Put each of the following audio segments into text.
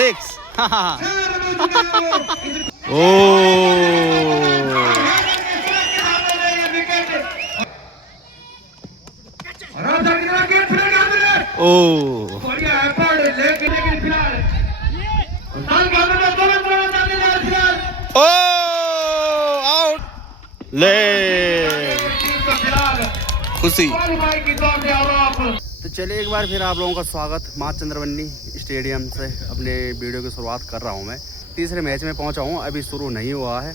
Six. ओ ओ ओ out ले खुशी। तो चलिए एक बार फिर आप लोगों का स्वागत माँ चंद्रवनी स्टेडियम से अपने वीडियो की शुरुआत कर रहा हूँ। मैं तीसरे मैच में पहुँचा हूँ, अभी शुरू नहीं हुआ है।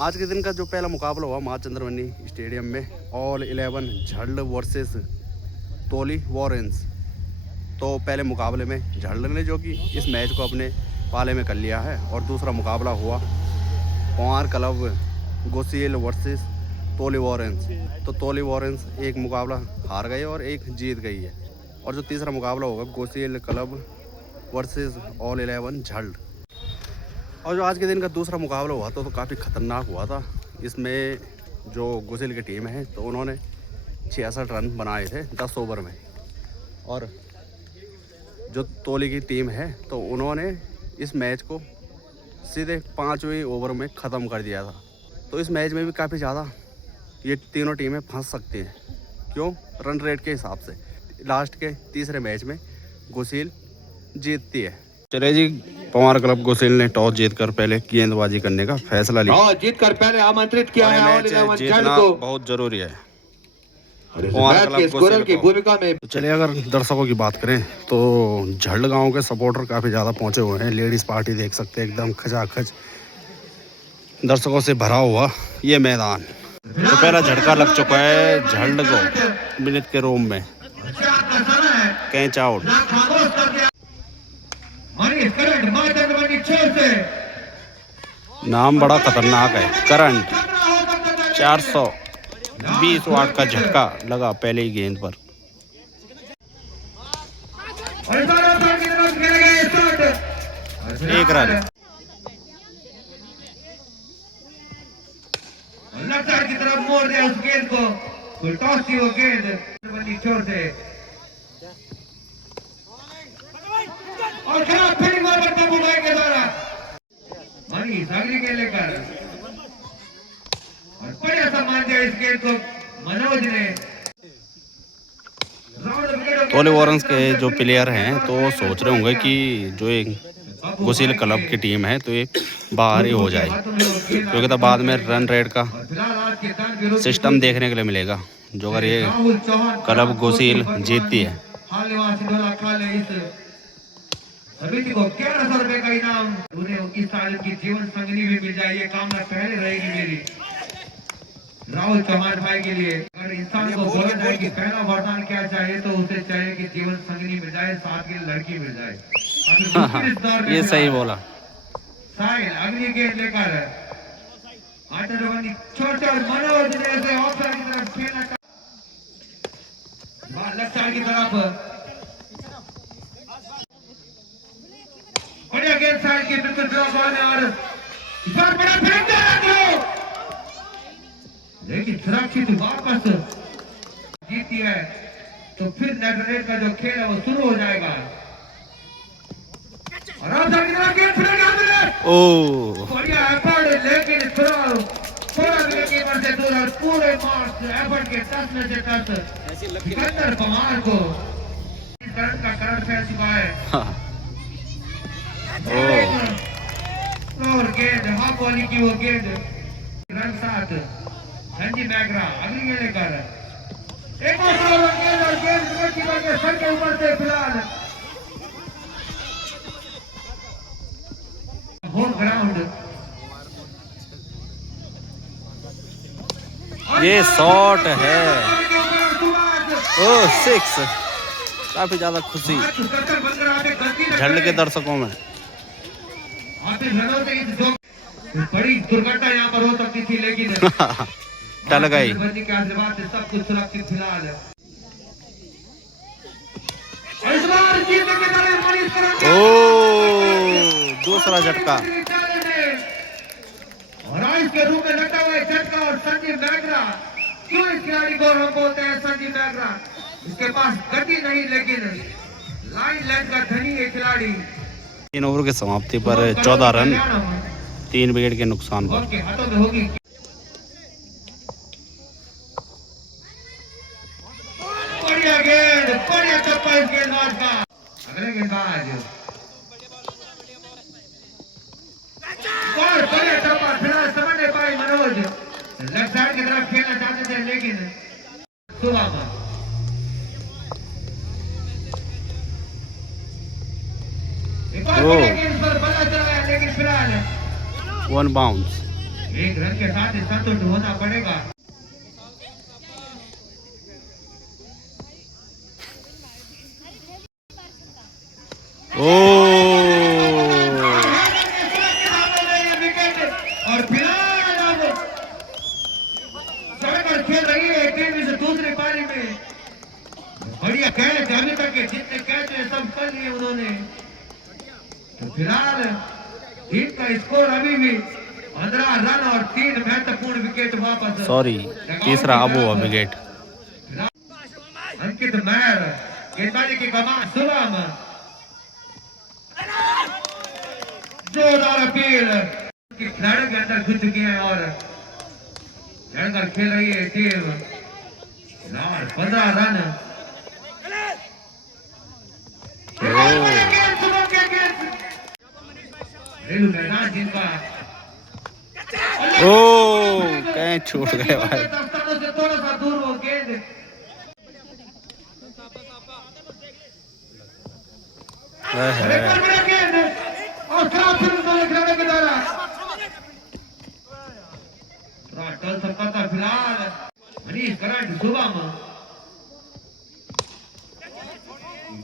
आज के दिन का जो पहला मुकाबला हुआ माँ चंद्रवनी स्टेडियम में, ऑल 11 झल्ड वर्सेस तोली वॉरेंस। तो पहले मुकाबले में झल्ड ने जो कि इस मैच को अपने पाले में कर लिया है, और दूसरा मुकाबला हुआ पवार क्लब गोसियल वर्सेस तोली वॉरेंस। तो तोली वॉरेंस एक मुकाबला हार गए और एक जीत गई है। और जो तीसरा मुकाबला होगा गोसियल क्लब वर्सेस ऑल 11 झल्ड। और जो आज के दिन का दूसरा मुकाबला हुआ तो काफ़ी ख़तरनाक हुआ था। इसमें जो गोसियल की टीम है तो उन्होंने 66 रन बनाए थे 10 ओवर में, और जो तोली की टीम है तो उन्होंने इस मैच को सीधे 5वें ओवर में ख़त्म कर दिया था। तो इस मैच में भी काफ़ी ज़्यादा ये तीनों टीमें फंस सकती हैं। क्यों? रन रेट के हिसाब से लास्ट के तीसरे मैच में गोसिल जीतती है। चलिए जी, पवार क्लब गोसिल ने टॉस जीतकर पहले गेंदबाजी करने का फैसला लिया। टॉस जीतकर पहले आमंत्रित किया है मैच जीतना बहुत जरूरी है पवार क्लब गोसिल की भूमिका में। तो चलिए अगर दर्शकों की बात करें तो झल्ड गांव के सपोर्टर काफ़ी ज़्यादा पहुंचे हुए हैं। लेडीज़ पार्टी देख सकते हैं, एकदम खचाखच दर्शकों से भरा हुआ ये मैदान। तो पहला झटका लग चुका है झल्ड को मिनट के रोम में, कैच आउट। नाम बड़ा खतरनाक है, करंट। 420 वाट का झटका लगा पहले ही गेंद पर। एक रन। की तरफ मोड़ दिया उस गेंद को, फुल टॉस थी वो गेंद छोड़ दे, और खराब फील्डिंग पर बाबू भाई के द्वारा मनी सागरी के लेकर, और बढ़िया सा मान दिया इस गेंद को मनोज ने। तोली वॉरेंस के जो प्लेयर हैं तो सोच रहे होंगे कि जो एक गोसिल क्लब की टीम है तो ये बाहर ही हो जाए, क्योंकि तो बाद में रन रेट का सिस्टम देखने के लिए मिलेगा जो अगर ये क्लब गोसिल जीतती है। समिति को 1100 रुपए का इनाम, उन्हें उनकी साल की जीवन संगनी भी मिल जाए, ये कामना पहले रहेगी मेरी राहुल चौहान भाई के लिए। अगर इंसान को बोला जाए कि पहला वरदान क्या चाहिए तो उसे चाहिए कि जीवन संगनी मिल जाए, साथ की लड़की मिल जाए। ये सही बोला। साहिल अगली गेंद लेकर छोटे मनोज जैसे ऑफर की तरफ खेलना की तरफ, बढ़िया गेंद साइड की बिल्कुल ब्लॉक होने, और इस बार बड़ा फेंक दिया, लेकिन सुरक्षित वापस जीती है तो फिर नेट का जो खेल है वो शुरू हो जाएगा। और अब तक इतना गेंद फिर ओ बढ़िया एफर्ट, लेकिन थोड़ा विकेट से दूर, और पूरे मार्क्स एफर्ट के 10 में से 10 सिकंदर पवार को इस करंट का करंट फैल चुका है। और गेंद हाफ बॉलिंग की वो गेंद रन 7 संजीव मैगरा अगली गेंद लेकर एक और गेंद, और गेंद विकेटकीपर के सर के ऊपर से फिलहाल होम ग्राउंड। ये शॉट है, ओ 6। काफी ज्यादा खुशी झल्ड के दर्शकों में। बड़ी दुर्घटना यहाँ पर हो सकती थी, लेकिन टल गई। के आशीर्वाद से सब कुछ सुरक्षित फिलहाल। ओ दूसरा झटका, और आइस के रूप में लगा हुआ है झटका, और संजीव मैगरा, क्यों इस खिलाड़ी को हम बोलते हैं संजीव मैगरा, इसके पास गति नहीं लेकिन लाइन लेंथ का धनी है खिलाड़ी। 3 ओवर की समाप्ति पर 14 रन 3 विकेट के नुकसान पर। के हाथों में होगी बढ़िया गेंद, बढ़िया टप्पा इस गेंदबाज का। अगले गेंदबाज और बढ़िया टप्पा, फिलहाल समझ नहीं पाए मनोज। लेफ्ट साइड की तरफ खेलना चाहते थे लेकिन सुबह एक और बढ़िया गेंद पर बल्ला चलाया लेकिन फिलहाल 1 बाउंस। एक रन के साथ ही संतुष्ट होना पड़ेगा। ओ और फिलहाल अब सड़क पर खेल रही है टीम इस दूसरी पारी में। बढ़िया कैच, अभी तक के जितने कैच है सब कर लिए उन्होंने। तो फिलहाल टीम का स्कोर अभी भी 15 रन और 3 महत्वपूर्ण विकेट वापस। सॉरी, तीसरा अब हुआ विकेट। अंकित महर गेंदबाजी की कमान सुबह जोरदार अपील खिलाड़ी के अंदर घुस चुकी है और लड़कर खेल रही है टीम। 15 रन मैदान जिनका ओ कैच छूट गए भाई। से थोड़ा सा दूर हो गेंद और खिलाड़ी के द्वारा टल सकता था। फिलहाल मनीष करंट सुबह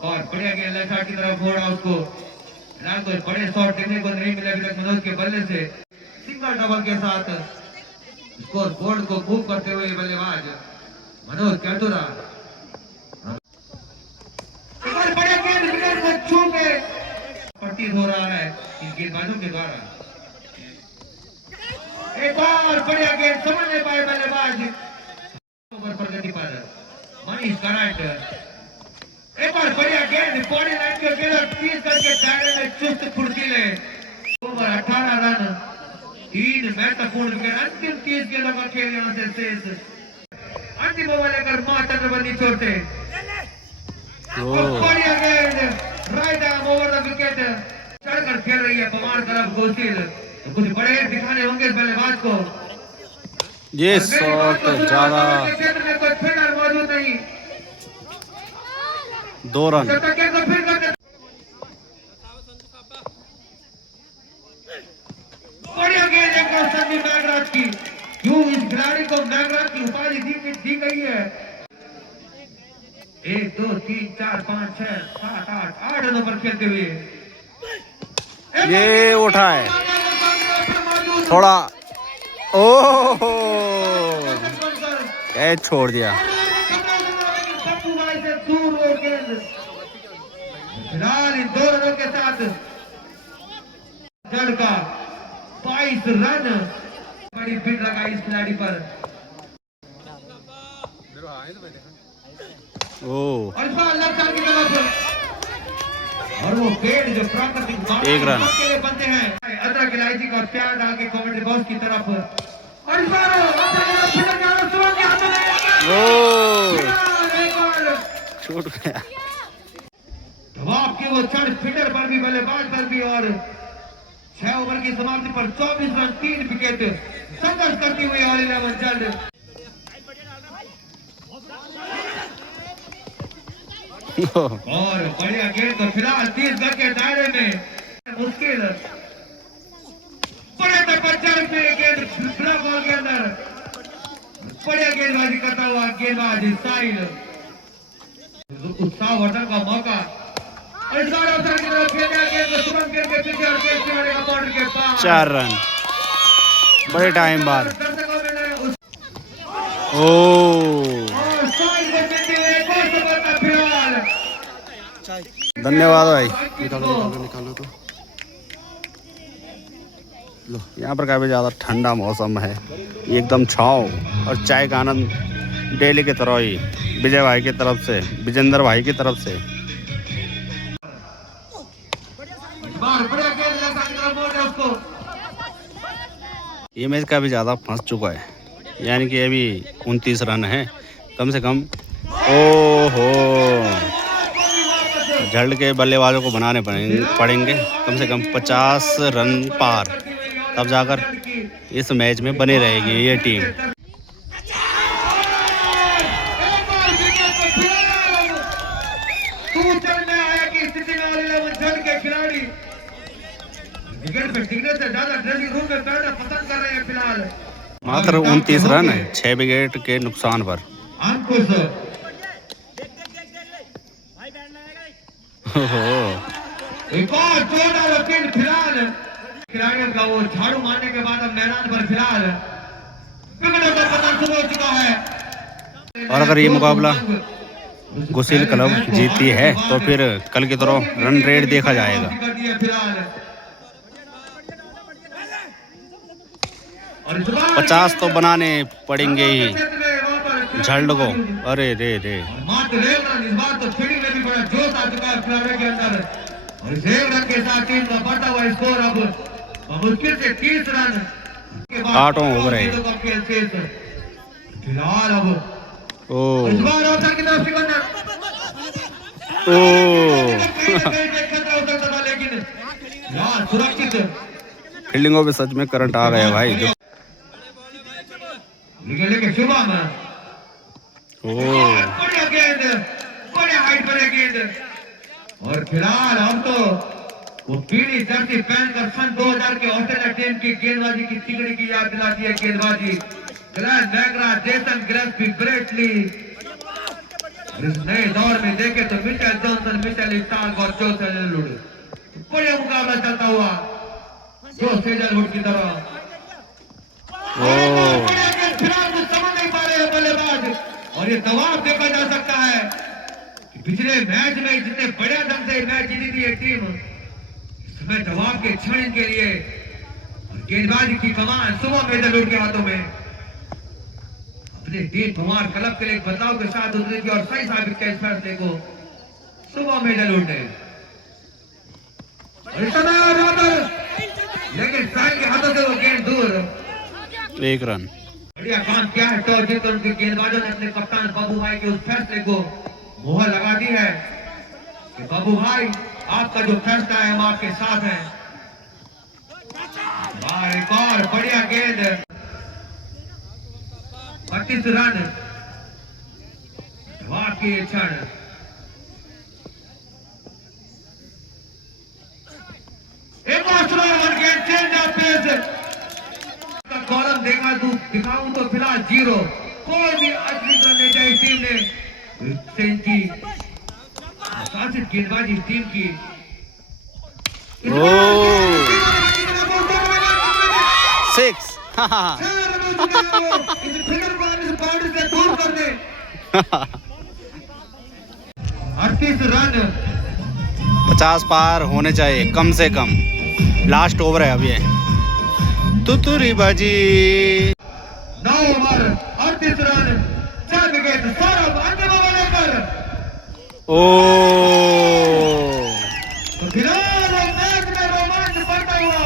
और बढ़िया गेंद लेफ्ट साइड की तरफ मोड़ा उसको। फिलहाल कोई बड़े शॉट देने को नहीं मिले अभी तक मनोज के बल्ले से। सिंगल डबल के साथ स्कोर बोर्ड को मूव करते हुए बल्लेबाज मनोज कैतुरा। बढ़िया गेंद विकेट को छू के प्रतीत हो रहा है इन गेंदबाजों के द्वारा। एक और बढ़िया गेंद समझ नहीं पाए बल्लेबाज। ओवर प्रगति पर मनीष करंट एक और बढ़िया गेंद बॉडी लाइन के गेंद 30 करके दायरे में चुस्त फुर्तीले। ओवर 18 रन 3 महत्वपूर्ण विकेट। अंतिम 30 गेंदों का खेल यहां से शेष। अंतिम ओवर लेकर मां चंद्रवंदी छोड़ते। बढ़िया गेंद right arm over the wicket. चढ़कर खेल रही है पवार तरफ गोशील। तो कुछ बड़े दिखाने होंगे इस बल्लेबाज को। ये शॉट ज्यादा क्षेत्र में कोई फील्डर मौजूद नहीं। 2 रन। बढ़िया गेंद एक और संदीप नागराज की। क्यों इस खिलाड़ी को नागराज की उपाधि दी गई है। 1 2 3 4 5 6 7 8 रनों पर खेलते हुए ये उठा है थोड़ा। ओह कैच छोड़ दिया। फिलहाल इन 2 रनों के साथ जड़ का 22 रन। बड़ी फिट लगा इस खिलाड़ी पर। ओह और इस बार लेफ्ट साइड की तरफ और वो पेड़ जो प्राकृतिक 1 रन के लिए बनते हैं। अदरक इलायची का प्यार डाल के कमेंट्री बॉक्स की तरफ और इस बार छूट गया। दबाव की वो चढ़ फिटर पर भी बल्लेबाज पर भी और 6 ओवर की समाप्ति पर 24 रन 3 विकेट संघर्ष करती हुई और 11 जल्द। और बढ़िया गेंद तो फिलहाल 30 गज के दायरे में मुश्किल। बड़े तक पर चढ़ के गेंद ब्लॉक बॉल के अंदर बढ़िया गेंदबाजी करता हुआ गेंदबाज साहिल। उत्साहवर्धन का मौका और इस बार अवसर की तरफ खेलने गेंद तुरंत गेंद के पीछे और गेंद खिलाड़ी का बॉर्डर के पास 4 रन बड़े टाइम बाद। ओ और साहिल को देते हुए एक और सफलता फिलहाल। धन्यवाद भाई। निकालो तो लो। यहाँ पर काफ़ी ज़्यादा ठंडा मौसम है, एकदम छाँव और चाय का आनंद डेली की तरह ही विजय भाई की तरफ से, विजेंद्र भाई की तरफ से। इस बार बढ़िया गेंद लगा की तरफ मोड़ है उसको। ये मैच काफ़ी ज़्यादा फंस चुका है, यानी कि अभी 29 रन है कम से कम। ओहो, झल्ड के बल्लेबाजों को बनाने पड़ेंगे कम से कम 50 रन पार, तब जाकर इस मैच में बनी रहेगी ये टीम। मात्र 29 रन है 6 विकेट के नुकसान पर। एक और चौड़ा विकेट फिलहाल खिलाड़ियों का वो झाड़ू मारने के बाद अब मैदान पर फिलहाल विकेटों का पतन शुरू हो चुका है। और अगर ये मुकाबला गुसिल क्लब जीती है तो फिर कल की तरह रन रेट देखा जाएगा। 50 तो बनाने पड़ेंगे ही झल्ड को। अरे रे रे, इस बार तो फील्डिंग में भी बड़ा जोश आ चुका है खिलाड़ियों के अंदर और इस एक रन के साथ टीम का बढ़ता हुआ स्कोर अब मुश्किल से 30 रन के बाद 8 ओवर है फिलहाल। अब इस बार ऑप्शन की तरफ सिकंदर लेकिन सुरक्षित फील्डिंगों पे सच में करंट आ गया भाई। जो लेके शुभम बढ़िया गेंद, बढ़िया हाइट पर गेंद और फिलहाल हम तो वो पीली जर्सी पहनकर सन 2000 के ऑस्ट्रेलिया टीम की गेंदबाजी की तिगड़ी की याद दिलाती है। गेंदबाजी grand McGrath, Jason Gillespie, Brett Lee. इस नए दौर में देखे तो मिचेल जॉनसन, मिचेल स्टार्क और जो सेजलवुड बढ़िया मुकाबला चलता हुआ जो सेजलवुड की तरह। समझ नहीं पा रहे बल्लेबाज और ये दबाव देखा जा सकता है कि पिछले मैच में जितने बढ़िया ढंग से मैच जीती थी ये टीम, इस समय दबाव के क्षण के लिए और गेंदबाजी की कमान सुबह मेजरलूड के हाथों में अपने टीम कुमार क्लब के लिए बदलाव के साथ उतरी थी और सही साबित किया इस फैसले को सुबह मेजरलूड ने। लेकिन साइन के हाथों से वो गेंद दूर। 1 रन। बढ़िया काम किया है टॉस जीतकर उनके गेंदबाजों ने अपने कप्तान बाबू भाई के उस फैसले को मोहर लगा दी है कि बाबू भाई आपका जो फैसला है हम आपके साथ हैं। एक और बढ़िया गेंद, 32 रन जवाब की क्षण। एक और स्लो गेंद, चेंज ऑफ पेस। कॉलम दिखाऊं तो फिलहाल 0, कोई भी अतिरिक्त रन नहीं चाहिए टीम ने की शासित गेंदबाजी टीम की। 6 38 रन 50 पार होने चाहिए कम से कम। लास्ट ओवर है अभी तुतुरी बाजी। 9 ओवर 38 रन 4 विकेट। सौरभ अंतिम ओवर लेकर ओ तो फिलहाल मैच में रोमांच बढ़ता हुआ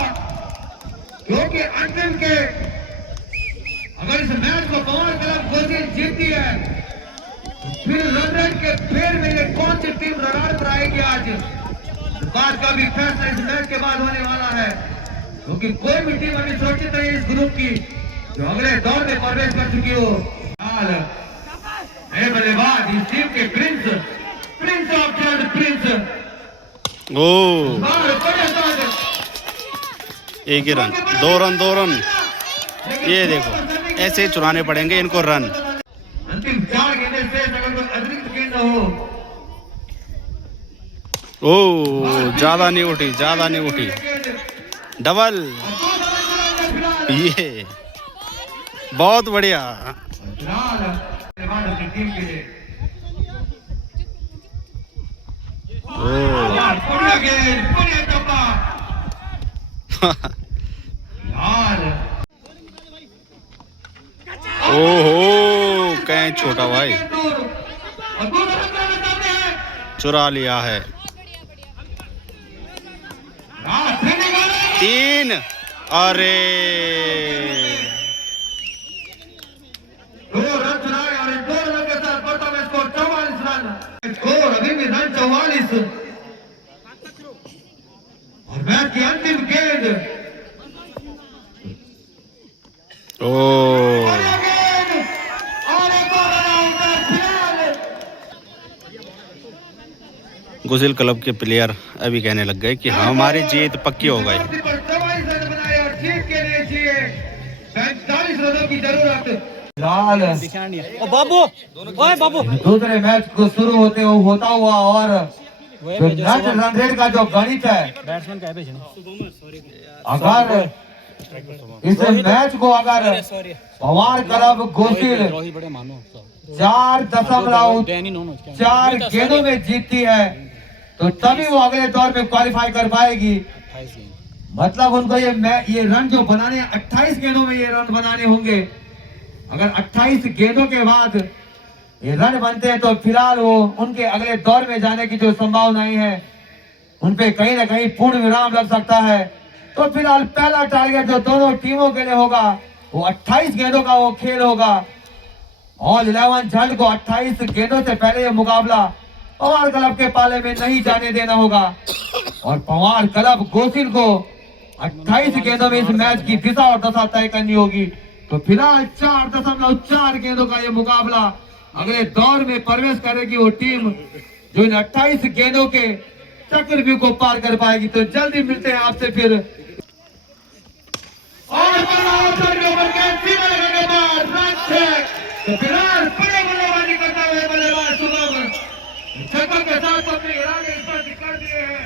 क्योंकि अंतिम के अगर इस मैच को कुमार क्लब गुसिल जीतती है तो फिर रन रेट के फेर में ये कौन सी टीम रडार पर आएगी आज बात का भी फैसला इस मैच के बाद होने वाला है क्योंकि कोई भी टीम अभी सुरक्षित नहीं इस ग्रुप की जो अगले दौर में प्रवेश कर चुकी हो। बल्लेबाज इस टीम के प्रिंस ऑफ वर्ल्ड प्रिंस। ओ 1 ही रन, 2 रन 2 रन। ये देखो ऐसे चुराने पड़ेंगे इनको रन। अंतिम 4 गेंदें से अगर कोई अतिरिक्त गेंद हो। ओ ज्यादा नहीं उठी डबल। ये बहुत बढ़िया। ओहो कहीं छोटा भाई चुरा लिया है। 3 अरे 2 रन चुनाए और इन 2 रनों के साथ परफॉर्मेंस स्कोर 44 रन। स्कोर अभी भी रन 44 और मैच की अंतिम गेंद ओ और ये गेंद और एक और रन आउट है। फिलहाल गुजिल क्लब के प्लेयर अभी कहने लग गए कि हमारी जीत पक्की हो गई। 44 रन बनाए और जीत के लिए चाहिए 45 रनों की जरूरत। फिलहाल बाबू ओए बाबू दूसरे मैच को शुरू होता हुआ और जो नेट रन रेट का जो गणित है, बैट्समैन क्या भेजने अगर इस मैच को अगर पवार क्लब गोसिल रोही बड़े मानो 4.4 गेंदों में जीतती है तो तभी वो अगले दौर में क्वालिफाई कर पाएगी। मतलब उनको ये रन जो बनाने 28 गेंदों में ये रन बनाने होंगे। अगर 28 गेंदों के बाद ये रन बनते हैं तो फिलहाल वो उनके अगले दौर में जाने की जो संभावनाएं हैं उनपे कहीं ना कहीं पूर्ण विराम लग सकता है। तो फिलहाल पहला टारगेट जो दोनों टीमों के लिए होगा वो 28 गेंदों का वो खेल होगा। ऑल 11 झंड को 28 गेंदों से पहले ये मुकाबला पवार क्लब के पाले में नहीं जाने देना होगा और पवार क्लब गोसिल को 28 गेंदों में इस मैच की दिशा और दशा तय करनी होगी। तो फिलहाल 4.4 गेंदों का ये मुकाबला अगले दौर में प्रवेश करेगी वो टीम जो इन 28 गेंदों के चक्रव्यूह को पार कर पाएगी। तो जल्दी मिलते हैं आपसे फिर। और तो फिलहाल बड़े बल्लेबाजी करता हुए बल्लेबाज शुभम छक्कों के साथ अपने इरादे इस पर कर दिए हैं।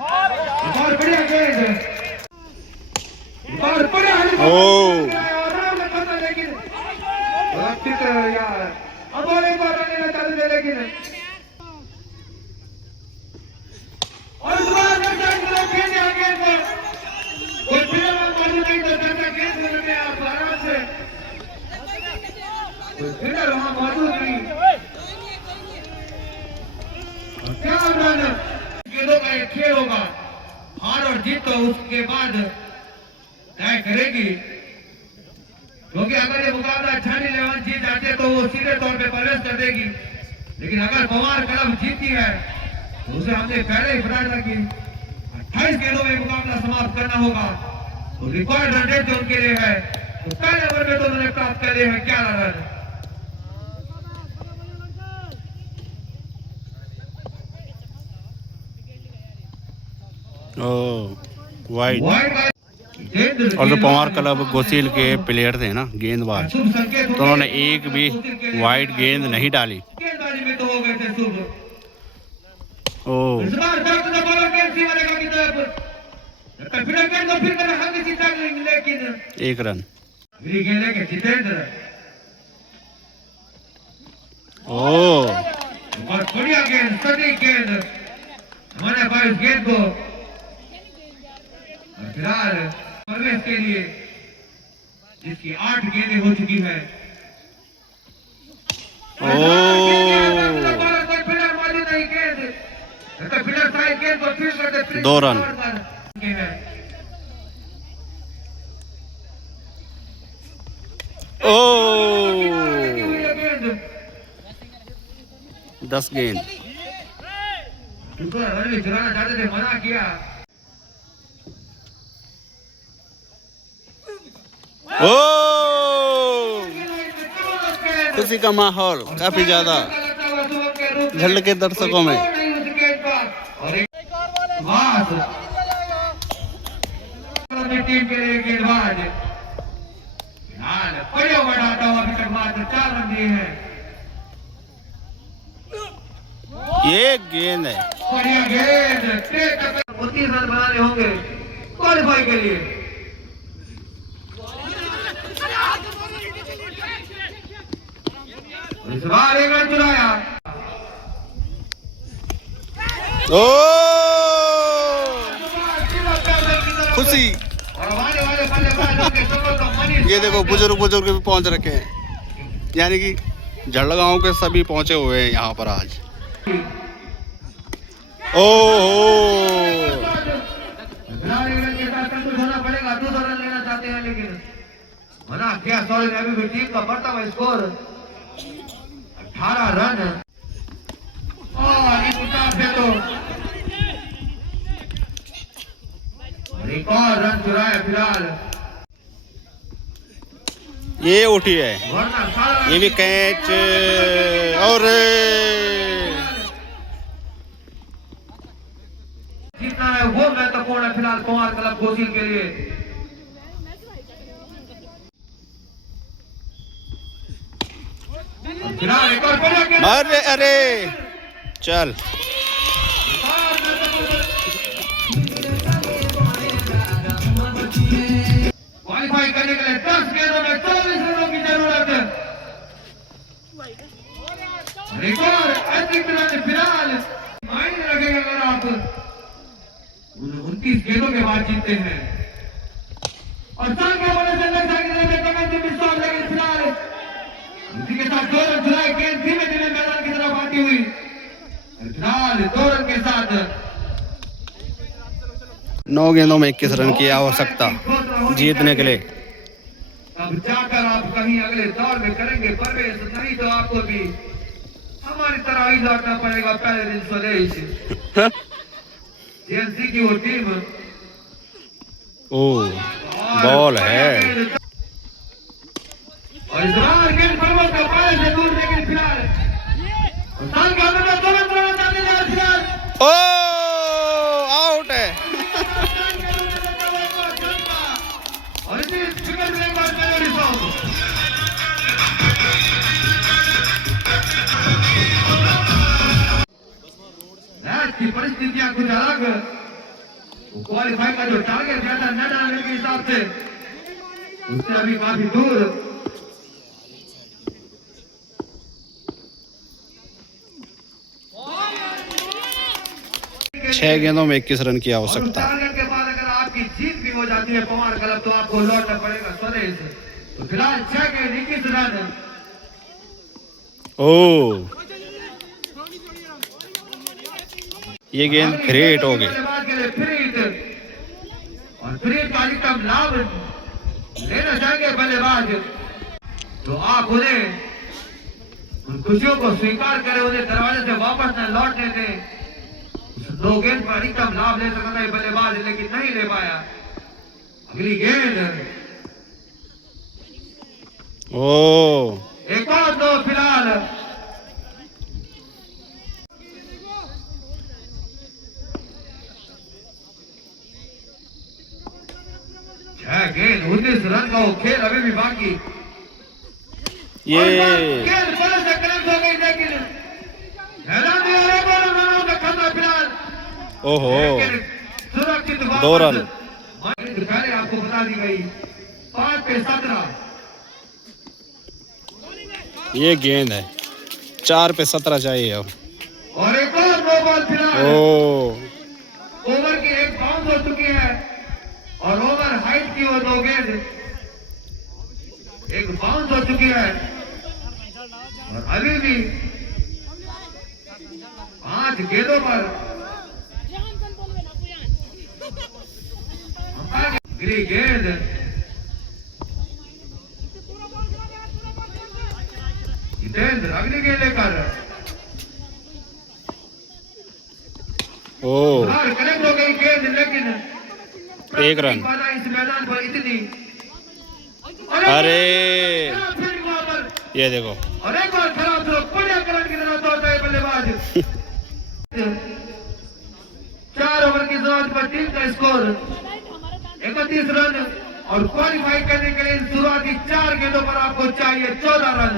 और बढ़िया गेंद और बड़े लेकिन यार अब बॉलिंग को हटाने में चालू थे लेकिन और इस बार गेंद कोई प्लेयर मौजूद नहीं तो जैसा गेंद में आप आराम से प्लेयर वहां मौजूद नहीं। क्या रन गेंदों का एक खेल होगा। हार और जीत तो उसके बाद तय करेगी क्योंकि अगर ये मुकाबला 11 जीत जाते तो वो सीधे तौर पे प्रवेश कर देगी। लेकिन अगर पवार क्लब जीती है तो उसे हमने पहले ही बता दिया कि 28 गेंदों में मुकाबला समाप्त करना होगा। तो रिकॉर्ड रन रेट जो उनके लिए है तो पहले ओवर में तो उन्होंने प्राप्त कर लिए हैं 11 रन। वाइड और जो पवार क्लब गोसिल के प्लेयर थे ना गेंदबाज तो उन्होंने एक भी वाइड गेंद नहीं डाली। गेंदबाजी में तो हो गए थे शुभ। ओ इस बार लेकिन 1 रन। जितेंद्र ओ और बढ़िया गेंद सटीक गेंद हमारे पास गेंद को फिलहाल प्रवेश के लिए जिसकी 8 गेंदें हो चुकी है। ओ गेंद 2 रन। ओ 10 गेंद। चुराना चाहते थे मना किया। ओ खुशी का माहौल काफी ज्यादा झल्ड के दर्शकों में। टीम के लिए गेंदबाज बढ़िया बढ़ाता हुआ अभी तक मात्र 4 रन दिए हैं। ये गेंद है बढ़िया गेंद 29 रन बनाने होंगे क्वालिफाई के लिए। इस बार 1 रन चुराया। ओ खुशी ये देखो बुजुर्ग भी पहुंच रखे हैं यानी कि झड़ गांव के सभी पहुंचे हुए हैं यहाँ पर आज। ओ लेकिन मना किया सॉरी ने। अभी भी टीम का बढ़ता हुआ स्कोर 18 रन। और से तो एक और रन चुराया फिलहाल। ये उठी है, वरना सारा ये भी कैच और जीतना है वो महत्वपूर्ण है फिलहाल कुमार क्लब गोसिल के लिए। फिलहाल एक और बढ़िया गेंद। अरे अरे चल क्वालिफाई करने के लिए 10 गेंदों में 40 रनों की जरूरत है। एक और अतिरिक्त रन फिलहाल मायने रखेगा अगर आप 29 गेंदों के बाद जीतते हैं। और साल के बड़े से लेकिन फिलहाल उसी के साथ 2 रन चुराए। गेंद धीमे धीमे मैदान की तरफ आती हुई फिलहाल 2 रन के साथ 9 गेंदों में 21 रन की आवश्यकता जीतने के लिए। अब जाकर आप कहीं अगले दौर में करेंगे प्रवेश, नहीं तो आपको भी हमारी तरह ही लौटना पड़ेगा पहले दिन स्वदेश। जेएनसी की वो टीम ओ बॉल है और इस बार गेंद बल्लों का पाले से दूर, लेकिन फिलहाल साल का अंदर तुरंत रन जाने जा फिलहाल ओ आउट है। और इसी फिगर में एक बार मेलोडी सॉन्ग मैच की परिस्थितियां कुछ अलग। क्वालिफाई का जो टारगेट दिया था न डालने के हिसाब से उससे अभी काफी दूर। 6 गेंदों में 21 रन की आवश्यकता। टारगेट के बाद अगर आपकी जीत भी हो जाती है पवार क्लब तो आपको लौटना पड़ेगा स्वदेश। तो फिलहाल 6 गेंद 21 रन। ओ ये गेंद फ्री हिट हो गई। और फ्री हिट का अधिकतम लाभ लेना चाहेंगे बल्लेबाज तो आप उन्हें उन खुशियों को स्वीकार करें, उन्हें दरवाजे से वापस न लौटने दें। 2 गेंद पर अधिकतम लाभ ले सकता है बल्लेबाज, लेकिन नहीं ले पाया। अगली गेंद ओ एक और 2 फिलहाल। गेंद 19 रन का वो खेल अभी भी बाकी। ये गेंद बड़े से कनेक्ट हो गई, लेकिन मैदान में और एक और रनों का खतरा फिलहाल। ओहो सुरक्षित 2 रन। पहले आपको बता दी गई 5 पे 17। ये गेंद है 4 पे 17 चाहिए अब। और एक और 2 बॉल फिलहाल। ओ ओवर की एक बाउंस हो चुकी है और ओवर हाइट की वो 2 गेंद एक बाउंस हो चुकी है। और अभी भी 5 गेंदों पर गिरी गेंद। जितेंद्र अगली गेंद लेकर ओ कनेक्ट हो गई गेंद, लेकिन 1 रन। इस मैदान पर इतनी अरे फिर वहां पर ये देखो और एक और खराब थ्रो, बढ़िया करंट की तरफ दौड़ता है बल्लेबाज। 4 ओवर की जरूरत पर टीम का स्कोर 31 रन और क्वालिफाई करने के लिए शुरुआती 4 गेंदों पर आपको चाहिए 14 रन।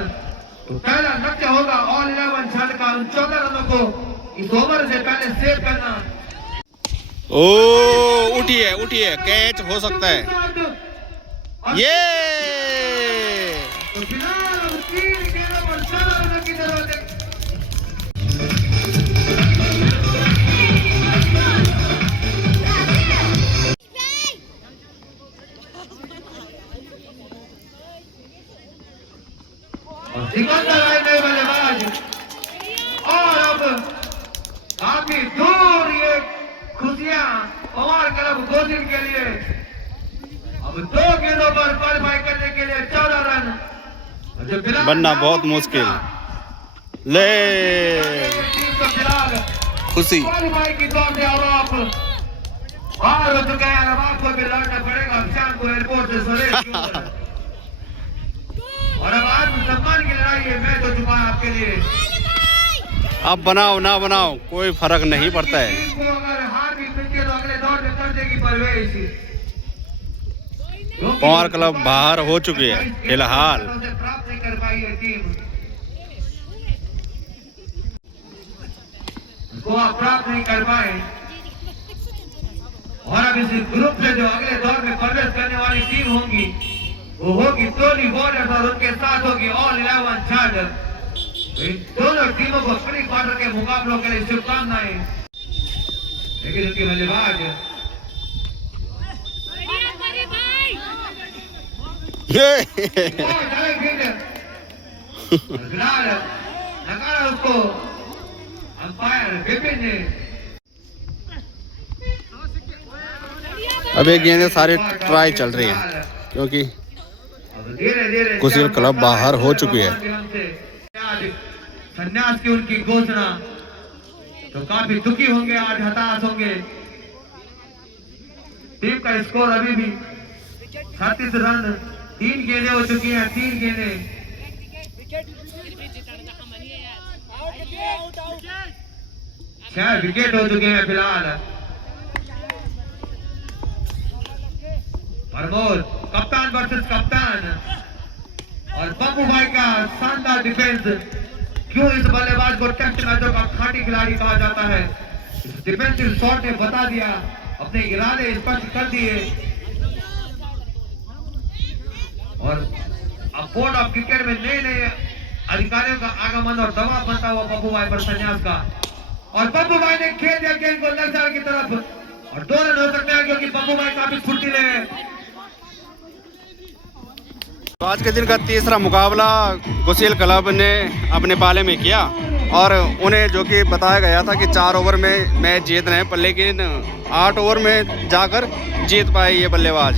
तो पहला लक्ष्य होगा ऑल 11 छाड़ का उन 14 रनों को इस ओवर से पहले सेव करना। ओ उठी है कैच हो सकता है ये। तो फिलहाल अब 3 गेंदों पर 14 रनों की जरूरत है। सिकंदर आए नए बल्लेबाज और अब काफी दूर ये खुशियां पवार क्लब गोसिल के लिए। अब 2 गेंदों पर क्वालिफाई करने के लिए 14 रन। और जो बिलाल बनना बहुत मुश्किल। ले टीम का बिलाल खुशी क्वालिफाई की दौड़ से अब आप बाहर हो चुके हैं। अब आपको भी लौटना पड़ेगा शाम को एयरपोर्ट से स्वदेश की ओर। और अब आत्मसम्मान की लड़ाई है, मैच हो चुका है आपके लिए। अब बनाओ ना बनाओ कोई फर्क नहीं पड़ता है। टीम को अगर हार भी मिलती है तो अगले दौर में कर देगी प्रवेश। पवार क्लब बाहर हो चुकी है फिलहाल। प्राप्त नहीं कर पाई है टीम को, आप प्राप्त नहीं कर पाए। और अब इस ग्रुप से जो अगले दौर में प्रवेश करने वाली टीम होगी वो होगी टोनी वॉरियर्स और उनके साथ होगी ऑल 11 चार्जर। इन दोनों टीमों को प्री क्वार्टर के मुकाबलों के लिए शुभकामनाएं। लेकिन उनके बल्लेबाज नकारा उसको अंपायर विपिन ने। अब ये गेंदें सारी ट्राई चल रही है क्योंकि धीरे-धीरे कुशील क्लब बाहर हो चुकी है। संन्यास की उनकी घोषणा तो काफी दुखी होंगे, आज हताश होंगे। टीम का स्कोर अभी भी 37 रन, 3 गेंदें हो चुकी हैं, 3 गेंदें। 6 विकेट हो चुके हैं फिलहाल। प्रमोद कप्तान वर्सेस कप्तान और पप्पू भाई का शानदार डिफेंस। क्यों इस बल्लेबाज को टेस्ट मैचों का खाटी खिलाड़ी कहा जाता है? इस डिफेंसिव शॉट ने बता दिया, अपने इरादे स्पष्ट कर दिए। और अब बोर्ड ऑफ क्रिकेट में नए नए अधिकारियों का आगमन और दबाव बनता हुआ पप्पू भाई पर संन्यास का। और पप्पू भाई ने खेल दिया गेंद को लक्ष्य की तरफ और 2 रन हो सकते हैं क्योंकि पप्पू भाई काफी फुर्तीले हैं। तो आज के दिन का तीसरा मुकाबला कुशील क्लब ने अपने पाले में किया और उन्हें जो कि बताया गया था कि 4 ओवर में मैच जीतना है, पर लेकिन 8 ओवर में जाकर जीत पाए ये बल्लेबाज।